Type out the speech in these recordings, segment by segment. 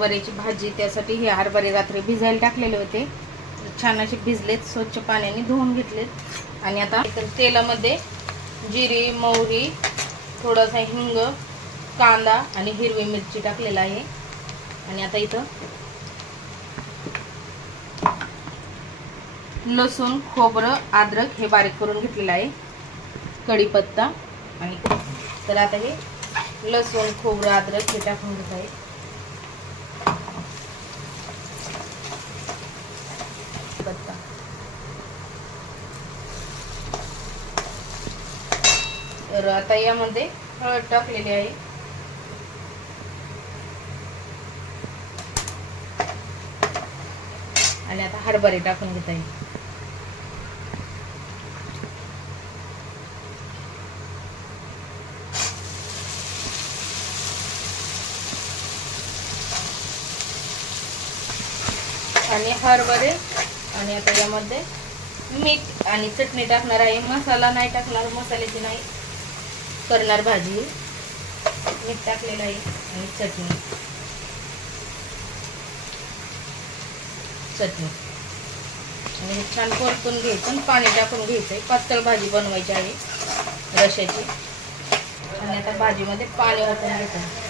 हरभऱ्याची भाजी त्यासाठी हे हरभरे रात्री भिजायला टाकलेले होते. छान असे भिजलेत स्वच्छ पाण्याने धुवून घेतलेत. आणि आता तेलामध्ये जिरी मोहरी थोडासा हिंग कांदा आणि हिरवी मिरची टाकलेला आहे. आणि आता इथं लसूण खोबरं अद्रक हे बारीक करून घेतलेलं आहे. कढीपत्ता आणि तर आता हे लसूण खोबरं अद्रक हे टाकून घेत आहे. तर आता यामध्ये हळद टाकलेली आहे. आणि आता हरभरे टाकून घेत आहे. आणि हरभरे आणि आता यामध्ये मीठ आणि चटणी टाकणार आहे. मसाला नाही टाकणार मसाल्याची नाही. करणार भाजी. मीठ टाकलेलं आहे आणि चटणी. चटणी. आणि हे छान परतून घ्यायचं आणि पाणी टाकून घ्यायचं आहे पातळ भाजी बनवायची आहे रशाची आणि आता भाजीमध्ये पाणी ओतून घ्यायचं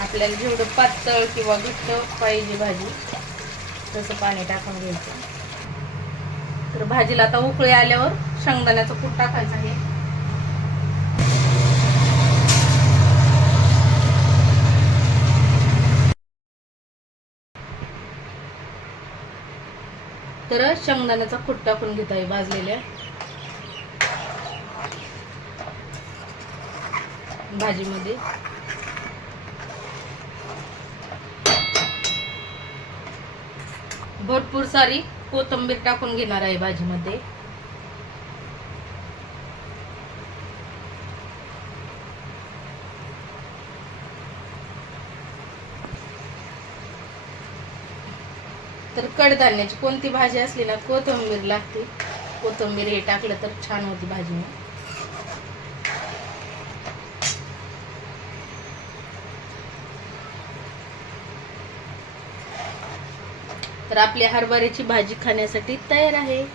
आपल्याला जेवढं पातळ किंवा घट्ट पाहिजे भाजी तसं पाणी टाकून घ्यायचं. तर भाजीला आता उकळी आल्यावर शेंगदाण्याचं कूट टाकायचं आहे. तर शेंगदाण्याचा कूट टाकून घेत आहे भाजलेल्या. भाजीमध्ये. भरपूर सारी कोथिंबीर टाकून घेणार आहे भाजीमध्ये. तर कडधान्याची कोणती भाजी असली ना कोथिंबीर लागते. कोथिंबीर हे टाकलं तर छान होती भाजी. तर आपल्या हरभऱ्याची भाजी खाण्यासाठी तयार आहे.